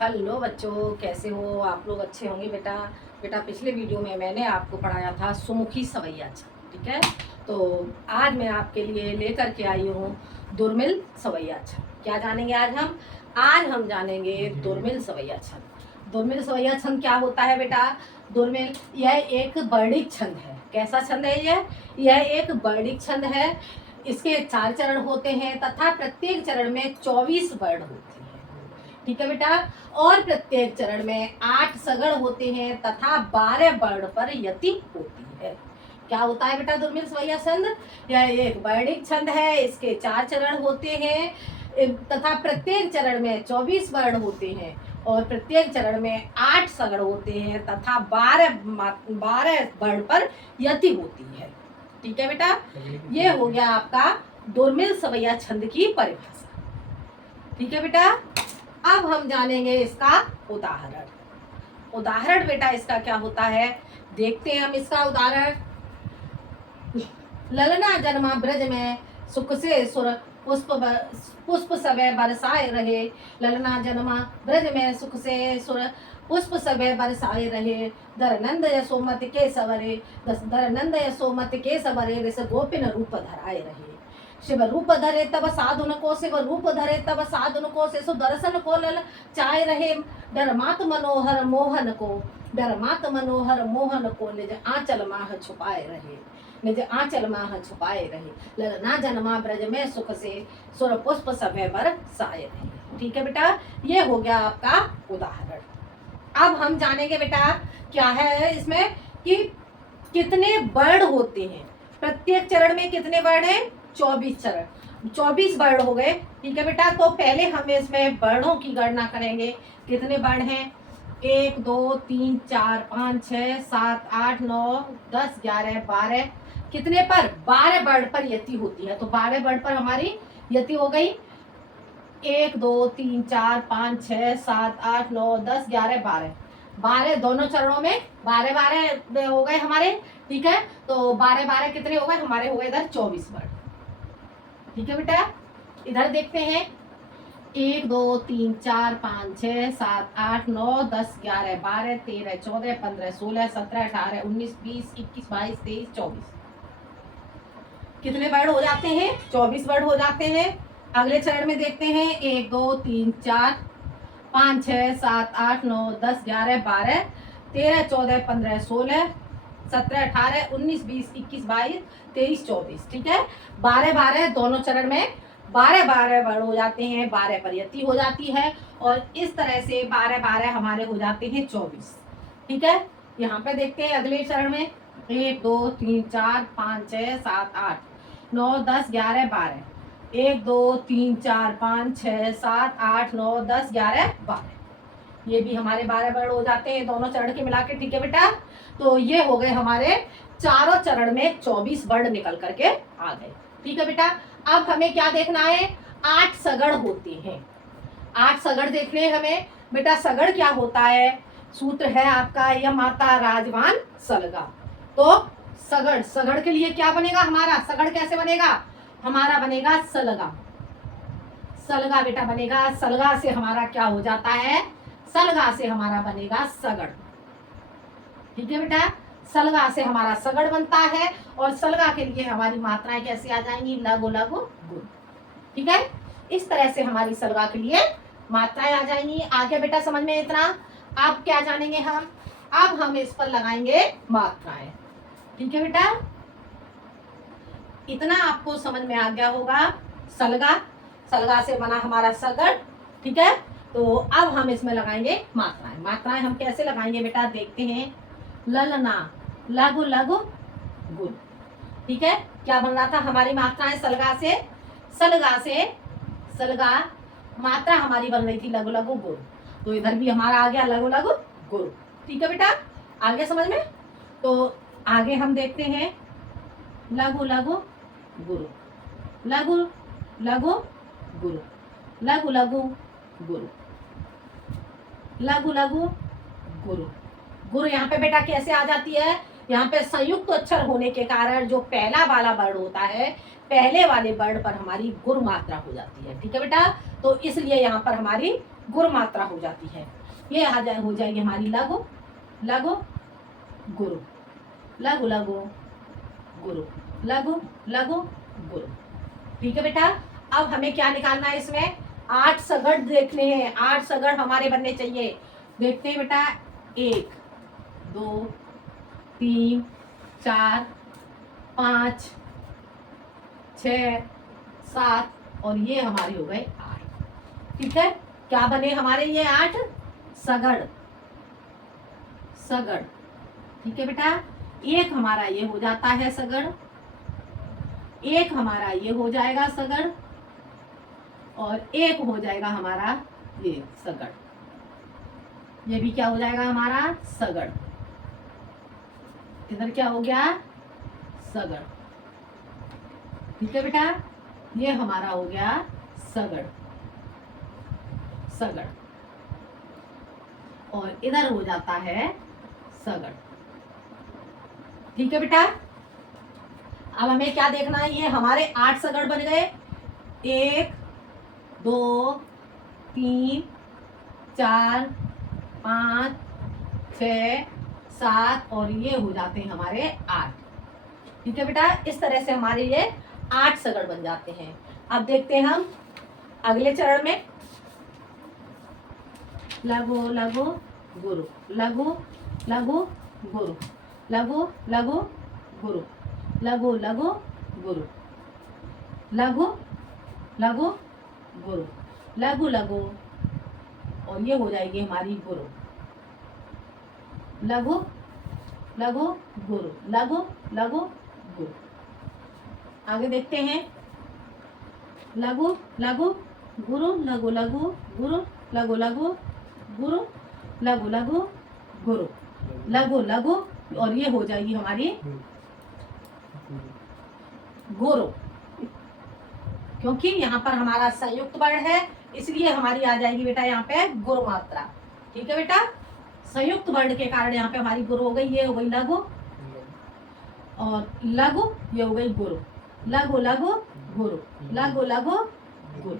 Hello बच्चों, कैसे हो आप लोग? अच्छे होंगे बेटा। बेटा पिछले वीडियो में मैंने आपको पढ़ाया था सुमुखी सवैया छंद, ठीक है। तो आज मैं आपके लिए लेकर के आई हूँ दुर्मिल सवैया छंद। क्या जानेंगे आज हम जानेंगे दुर्मिल सवैया छंद। दुर्मिल सवैया छंद क्या होता है बेटा? दुर्मिल यह एक वर्णिक छंद है। कैसा छंद है यह एक वर्णिक छंद है। इसके 4 चरण होते हैं तथा प्रत्येक चरण में 24 वर्ण होते हैं, ठीक है बेटा। और प्रत्येक चरण में 8 सगड़ होते हैं तथा 12 वर्ण पर यति होती है। क्या होता है बेटा दुर्मिल सवैया छंद? यह एक वर्णिक छंद है। इसके 4 चरण होते हैं तथा प्रत्येक चरण में 24 वर्ण होते हैं और प्रत्येक चरण में 8 सगड़ होते हैं तथा 12 वर्ण पर यति होती है, ठीक है बेटा। ये हो गया आपका दुर्मिल सवैया छंद की परिभाषा, ठीक है बेटा। अब हम जानेंगे इसका उदाहरण। उदाहरण बेटा इसका क्या होता है, देखते हैं हम इसका उदाहरण। ललना जन्मा ब्रज में सुख से सुर पुष्प सवे बरसाए रहे। ललना जन्मा ब्रज में सुख से सुर पुष्प सवे बरसाए रहे। दरनंद यशोमत के सवरे दरनंद यशोमत के सवरे विष गोपिन रूप धराए रहे। शिव रूप धरे तब साधुन को शिव रूप धरे तब साधुन को शिशु दर्शन को लल चाय रहे। डरमात मनोहर मोहन को डरमात मनोहर मोहन को निज आंचल माह छुपाए रहे। निज आंचल माह छुपाए रहे। ललना जन्मा ब्रज में सुख से सुर पुष्प समय पर साए रहे, ठीक है बेटा। ये हो गया आपका उदाहरण। अब हम जानेंगे बेटा क्या है इसमें कि कितने वर्ण होते हैं। प्रत्येक चरण में कितने वर्ण हैं? 24 चरण, 24 वर्ण हो गए, ठीक है बेटा। तो पहले हम इसमें वर्णों की गणना करेंगे। कितने वर्ण हैं? 1 2 3 4 5 6 7 8 9 10 11 12। कितने पर? 12 वर्ण पर यति होती है। तो 12 वर्ण पर हमारी यति हो गई। 1 2 3 4 5 6 7 8 9 10 11 12। 12 दोनों चरणों में 12 12 हो गए हमारे, ठीक है। तो 12 12 कितने हो गए हमारे? हो गए इधर 24 वर्ण, ठीक है बेटा। इधर देखते हैं 1 2 3 4 5 6 7 8 9 10 11 12 13 14 15 16 17 18 19 20 21 22 23 24। कितने वर्ण हो जाते हैं? 24 वर्ण हो जाते हैं। अगले चरण में देखते हैं 1 2 3 4 5 6 7 8 9 10 11 12 13 14 15 16 17 18 19 20 21 22 23 24, ठीक है। 12 12 दोनों चरण में 12 12 वर्ण हो जाते हैं। 12 पर यति हो जाती है और इस तरह से 12 12 हमारे हो जाते हैं 24, ठीक है। यहाँ पे देखते हैं अगले चरण में 1 2 3 4 5 6 7 8 9 10 11 12। 1 2 3 4 5 6 7 8 9 10 11 12। ये भी हमारे 12 वर्ण हो जाते हैं दोनों चरण के मिला के, ठीक है बेटा। तो ये हो गए हमारे चारों चरण में 24 वर्ण निकल करके आ गए, ठीक है बेटा। अब हमें क्या देखना है? 8 सगड़ होते हैं। 8 सगड़ देखने हमें बेटा। सगड़ क्या होता है? सूत्र है आपका यह माता राजवान सलगा। तो सगड़ सगड़ के लिए क्या बनेगा हमारा? सगड़ कैसे बनेगा? हमारा बनेगा सलगा। सलगा बेटा बनेगा। सलगा से हमारा क्या हो जाता है? सलगा से हमारा बनेगा सगड़, ठीक है बेटा। सलगा से हमारा सगड़ बनता है और सलगा के लिए हमारी मात्राएं कैसे आ जाएंगी? लघु लघु गुण, ठीक है। इस तरह से हमारी सलगा के लिए मात्राएं आ जाएंगी। आगे बेटा समझ में इतना। अब क्या जानेंगे हम? अब हम इस पर लगाएंगे मात्राएं, ठीक है बेटा। इतना आपको समझ में आ गया होगा। सलगा, सलगा से बना हमारा सगड़, ठीक है। तो अब हम इसमें लगाएंगे मात्राएं। मात्राएं हम कैसे लगाएंगे बेटा? देखते हैं। ललना लघु लघु गुण, ठीक है। क्या बन रहा था हमारी मात्राएं? सलगा से सलगा मात्रा हमारी बन रही थी लघु लघु गुण। तो इधर भी हमारा आ गया लघु लघु गुण, ठीक है बेटा। आगे समझ में। तो आगे हम देखते हैं लघु लघु गुरु, लघु लघु गुरु, लघु लघु गुरु, लघु लघु गुरु। गुरु यहाँ पे बेटा कैसे आ जाती है? यहाँ पे संयुक्त अक्षर होने के कारण जो पहला वाला वर्ण होता है, पहले वाले वर्ण पर हमारी गुरु मात्रा हो जाती है, ठीक है बेटा। तो इसलिए यहाँ पर हमारी गुरु मात्रा हो जाती है। ये हो जाएगी हमारी लघु लघु गुरु, लघु लघु गुरु, लघु लघु गुरु। ठीक है बेटा, अब हमें क्या निकालना है इसमें, 8 सगड़ देखने हैं, 8 सगड़ हमारे बनने चाहिए। देखते हैं बेटा, 1 2 3 4 5 6 7 और ये हमारे हो गए 8। ठीक है, क्या बने हमारे ये 8 सगड़, सगड़। ठीक है बेटा, एक हमारा ये हो जाता है सगड़, एक हमारा ये हो जाएगा सगड़ और एक हो जाएगा हमारा ये सगड़, ये भी क्या हो जाएगा हमारा सगड़। इधर क्या हो गया, सगड़। ठीक है बेटा, ये हमारा हो गया सगड़, सगड़ और इधर हो जाता है सगड़। ठीक है बेटा, अब हमें क्या देखना है, ये हमारे 8 सगड़ बन गए, 1 2 3 4 5 6 7 और ये हो जाते हैं हमारे 8। ठीक है बेटा, इस तरह से हमारे ये 8 सगड़ बन जाते हैं। अब देखते हैं हम अगले चरण में, लघु लघु गुरु, लघु लघु गुरु, लघु लघु गुरु, लघु लघु गुरु, लघु लघु गुरु, लघु लघु और ये हो जाएगी हमारी गुरु, लघु लघु गुरु, लघु लघु गुरु। आगे देखते हैं, लघु लघु गुरु, लघु लघु गुरु, लघु लघु गुरु, लघु लघु गुरु, लघु लघु और ये हो जाएगी हमारी गुरु, क्योंकि यहाँ पर हमारा संयुक्त वर्ण है इसलिए हमारी आ जाएगी बेटा यहाँ पे गुरु मात्रा। ठीक है बेटा, संयुक्त वर्ण के कारण यहाँ पे हमारी गुरु हो गई, ये हो गई लघु और लघु, ये हो गई गुरु, लघु लघु गुरु, लघु लघु गुरु।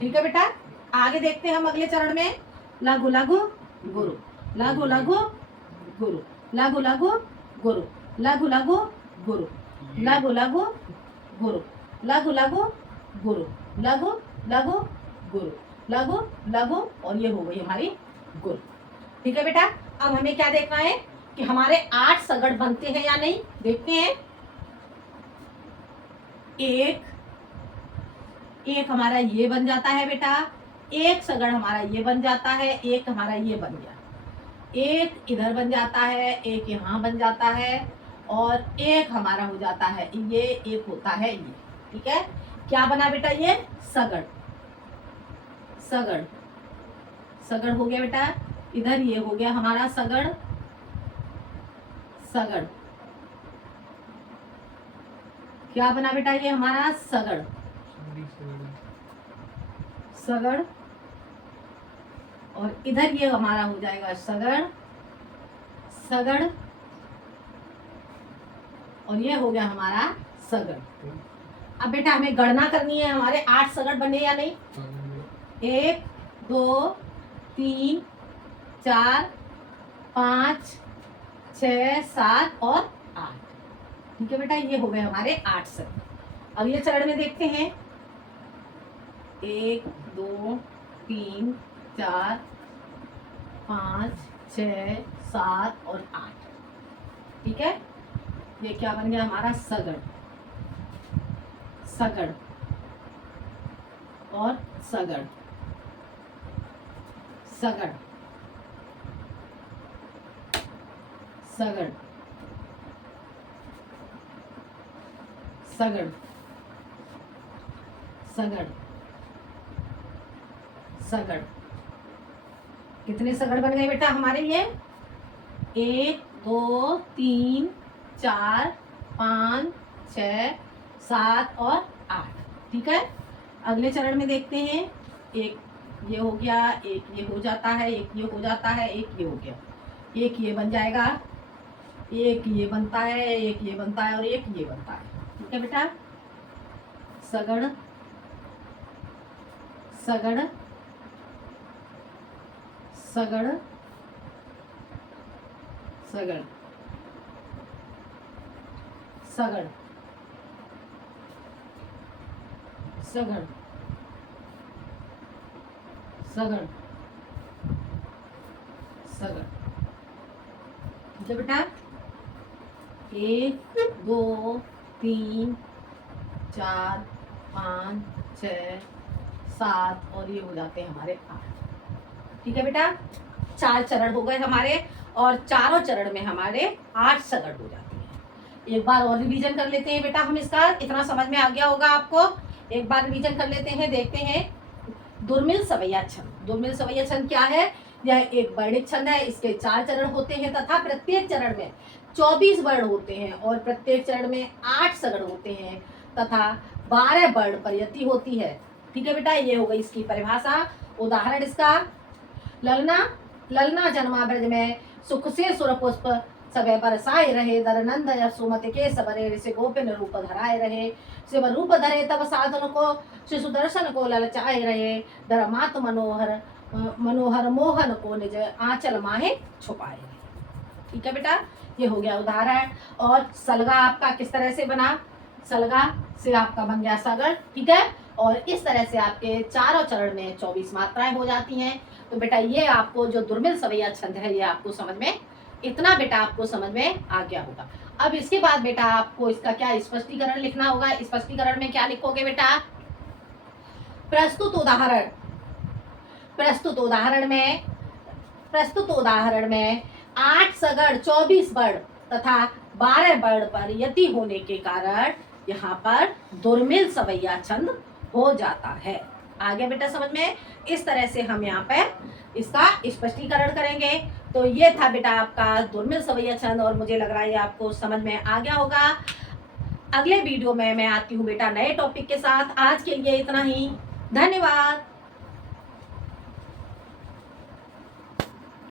ठीक है बेटा, आगे देखते हैं हम अगले चरण में, लघु लघु गुरु, लघु लघु गुरु, लघु लघु गुरु, लघु लघु गुरु, लघु लघु गुरु, लघु लघु गुरु, लघु लघु गुरु, लघु लघु और ये हो गई हमारी गुरु। ठीक है बेटा, अब हमें क्या देखना है कि हमारे 8 सगड़ बनते हैं या नहीं, देखते हैं। एक हमारा ये बन जाता है बेटा, एक सगड़ हमारा ये बन जाता है, एक हमारा ये बन गया, एक इधर बन जाता है, एक यहाँ बन जाता है और एक हमारा हो जाता है ये, एक होता है ये। ठीक है, क्या बना बेटा, ये सगड़, सगड़, सगड़ हो गया बेटा, इधर ये हो गया हमारा सगड़, सगड़, क्या बना बेटा, ये हमारा सगड़, सगड़ और इधर ये हमारा हो जाएगा सगड़, सगड़ और ये हो गया हमारा सगड़। अब बेटा हमें गणना करनी है, हमारे 8 सगड़ बने या नहीं, 1 2 3 4 5 6 7 और 8। ठीक है बेटा, ये हो गए हमारे 8 सगड़। अगले चरण में देखते हैं, 1 2 3 4 5 6 7 और 8। ठीक है, ये क्या बन गया हमारा सगड़, सगड़ और सगड़, सगड़, सगड़, सगड़, सगड़, सगड़। कितने सगड़ बन गए बेटा हमारे, ये 1 2 3 4 5 6 7 और 8। ठीक है, अगले चरण में देखते हैं, एक ये हो गया, एक ये हो जाता है, एक ये हो जाता है, एक ये हो गया, एक ये बन जाएगा, एक ये बनता है, एक ये बनता है और एक ये बनता है। ठीक है बेटा, सगड़, सगड़, सगड़ सगड़ सगड़ सगड़ सगड़ सगड़। ठीक है बेटा, 1 2 3 4 5 6 7 और ये हो जाते हैं हमारे 8। ठीक है बेटा, 4 चरण हो गए हमारे और चारों चरण में हमारे 8 सगड़ हो जाती है। एक बार और रिवीजन कर लेते हैं बेटा हम इसका, इतना समझ में आ गया होगा आपको। एक बार रिवीजन कर लेते हैं, देखते हैं। दुर्मिल सवैया छंद। दुर्मिल सवैया छंद क्या है? यह एक वर्णिक छंद है। इसके 4 चरण होते हैं तथा प्रत्येक चरण में 24 वर्ण होते हैं और प्रत्येक चरण में 8 सगड़ होते हैं तथा 12 वर्ण पर यति होती है। ठीक है बेटा, ये हो गई इसकी परिभाषा। उदाहरण इसका, ललना ललना जन्मा ब्रज में, सुख से सुर पुष्प सबे बरसाए रहे, दर नंद सुमति के सबरे, ऋषि गोपिन रूप धराए रहे, शिव रूप धरे तब साधन को, शिशु दर्शन को ललचाए रहे, दर मात मनोहर मनोहर मोहन को निज आंचल माहे छुपाए रहे। ठीक है बेटा, ये हो गया उदाहरण। और सलगा आपका किस तरह से बना? सलगा से आपका बन गया सगड़। ठीक है, और इस तरह से आपके चारों चरण में 24 मात्राएं हो जाती हैं। तो बेटा ये आपको जो दुर्मिल सवैया छंद है, ये आपको समझ में, इतना बेटा आपको समझ में आ गया होगा। अब इसके बाद बेटा आपको इसका क्या स्पष्टीकरण लिखना होगा। स्पष्टीकरण में क्या लिखोगे बेटा? प्रस्तुत उदाहरण। प्रस्तुत उदाहरण में 8 सगड़ 24 वर्ण तथा 12 वर्ण पर यति होने के कारण यहाँ पर दुर्मिल सवैया छंद हो जाता है। आगे बेटा समझ में, इस तरह से हम यहाँ पर इसका स्पष्टीकरण करेंगे। तो ये था बेटा आपका दुर्मिल सवैया छंद और मुझे लग रहा है ये आपको समझ में आ गया होगा। अगले वीडियो में मैं आती हूँ बेटा नए टॉपिक के साथ। आज के लिए इतना ही, धन्यवाद।